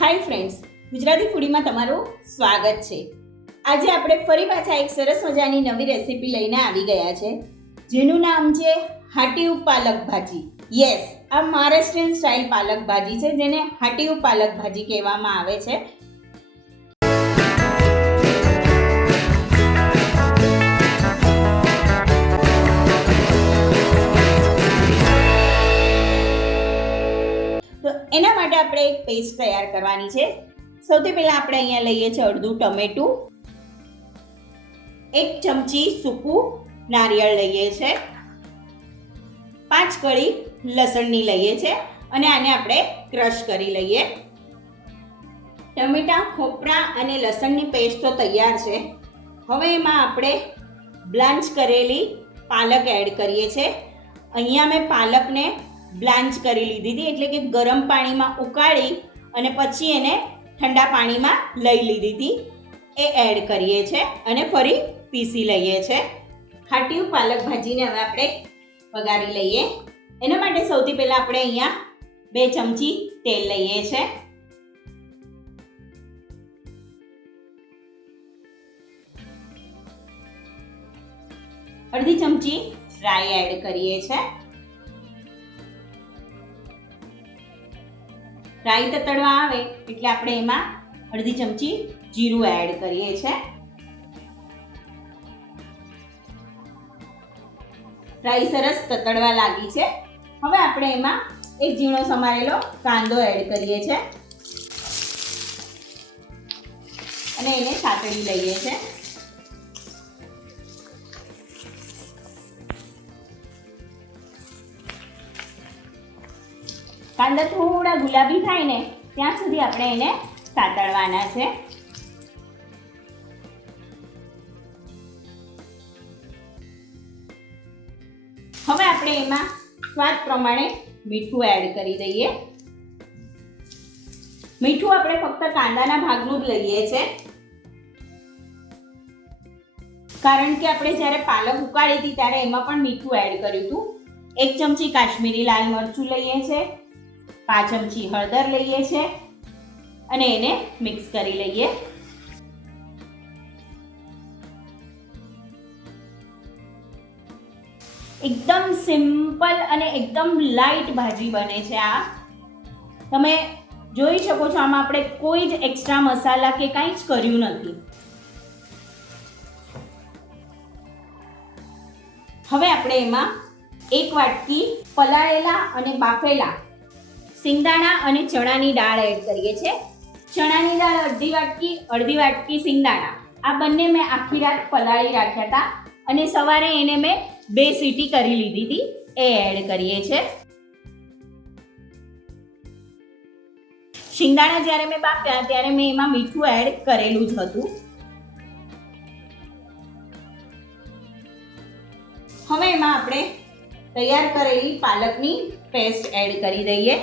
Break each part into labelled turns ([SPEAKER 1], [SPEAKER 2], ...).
[SPEAKER 1] Hi friends Gujarati ફૂડીમાં તમારું સ્વાગત છે. આજે આપણે ફરી પાછા એક સરસ મજાની નવી રેસીપી લઈને આવી ગયા છે, જેનું નામ છે હાટીવ પાલક ભાજી. યસ આ મહારાષ્ટ્રીયન સ્ટાઇલ પાલક ભાજી છે, જેને હાટીવ પાલક ભાજી કહેવામાં આવે છે. એના માટે આપણે એક પેસ્ટ તૈયાર કરવાની છે. સૌથી પહેલાં આપણે અહીંયા લઈએ છીએ અડધું ટમેટું. એક ચમચી સૂકું નારિયેળ લઈએ છે પાંચ કળી લસણની લઈએ છે અને આને આપણે ક્રશ કરી લઈએ. ટમેટા, ખોપરા અને લસણની પેસ્ટ તો તૈયાર છે. હવે એમાં આપણે બ્લાન્ચ કરેલી પાલક એડ કરીએ છીએ. અહીંયા મેં પાલકને બ્લાન્ચ કરી લીધી હતી એટલે કે ગરમ પાણીમાં ઉકાળી અને પછી એને ઠંડા પાણીમાં લઈ લીધી હતી. એ એડ કરીએ છીએ અને ફરી પીસી લઈએ છીએ ખાટીયું પાલક ભાજીને હવે આપણે વઘારી લઈએ. એના માટે સૌથી પહેલાં આપણે અહીંયા બે ચમચી તેલ લઈએ છીએ અડધી ચમચી રાઈ એડ કરીએ છીએ રાઈ તતડવા આવે, એટલે આપણે એમાં અડધી ચમચી જીરું એડ કરીએ છીએ. રાઈ સરસ તતડવા લાગી છે. હવે આપણે એમાં એક ઝીણો સમારેલો કાંદો એડ કરીએ છીએ. અને એને સાતળી લઈએ છીએ. કાંદા થોડા ગુલાબી થાય ને, ત્યાં સુધી આપણે એને સાતળવાના છે. હવે આપણે એમાં સ્વાદ પ્રમાણે મીઠું એડ કરી દઈએ. મીઠું આપણે ફક્ત કાંદાના ભાગનું જ લઈએ છે. કારણ કે આપણે જ્યારે પાલક ઉકાળી હતી ત્યારે એમાં પણ મીઠું એડ કર્યું હતું. એક ચમચી કાશ્મીરી લાલ મરચું લઈએ છીએ પાંચ ચમચી હળદર લઈએ છીએ અને એને મિક્સ કરી લઈએ. એકદમ સિમ્પલ અને એકદમ લાઇટ ભાજી બને છે આ. તમે જોઈ શકો છો આમાં આપણે કોઈ જ એક્સ્ટ્રા મસાલા કે કાંઈ જ કર્યું નથી. હવે આપણે એમાં એક વાટકી પલાળેલા અને બાફેલા સિંગદાણા અને ચણાની દાળ એડ કરીએ છીએ. ચણાની દાળ અડધી વાટકી અડધી વાટકી સિંગદાણા. આ બંને મેં આખી રાત પલાળી રાખ્યા હતા અને સવારે એને મેં બે સીટી કરી લીધી હતી. એ એડ કરીએ છીએ. શિંગદાણા જ્યારે મેં બાપ્યા ત્યારે મેં એમાં મીઠું એડ કરેલું જ હતું. હવે એમાં આપણે તૈયાર કરેલી પાલકની પેસ્ટ એડ કરી દઈએ.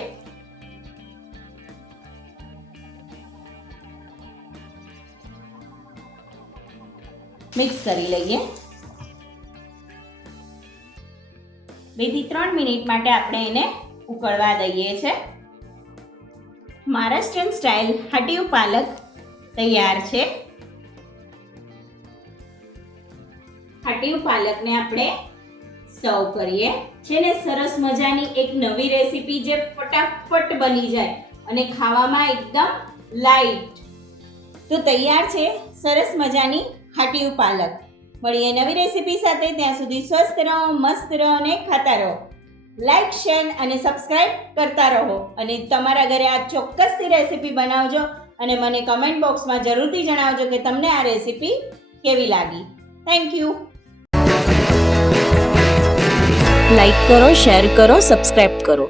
[SPEAKER 1] મિક્સ કરી લઈએ. બેથી ત્રણ મિનિટ માટે આપણે એને ઉકળવા દઈએ છે. મહારાષ્ટ્રીયન સ્ટાઇલ હટીવ પાલક તૈયાર છે. હટીવ પાલકને આપણે સર્વ કરીએ. છે ને સરસ મજાની એક નવી રેસીપી જે ફટાફટ બની જાય અને ખાવામાં એકદમ લાઈટ. તો તૈયાર છે. સરસ મજાની હાટીવ પાલક મળીએ નવી રેસીપી સાથે, ત્યાં સુધી સ્વસ્થ રહો, મસ્ત રહો અને ખાતા રહો. લાઈક શેર અને સબસ્ક્રાઈબ કરતા રહો અને તમારા ઘરે આ ચોક્કસથી રેસીપી બનાવજો અને મને કમેન્ટ બોક્સમાં જરૂરથી જણાવજો કે તમને આ રેસીપી કેવી લાગી. થેન્ક યુ
[SPEAKER 2] લાઈક કરો શેર કરો સબસ્ક્રાઈબ કરો.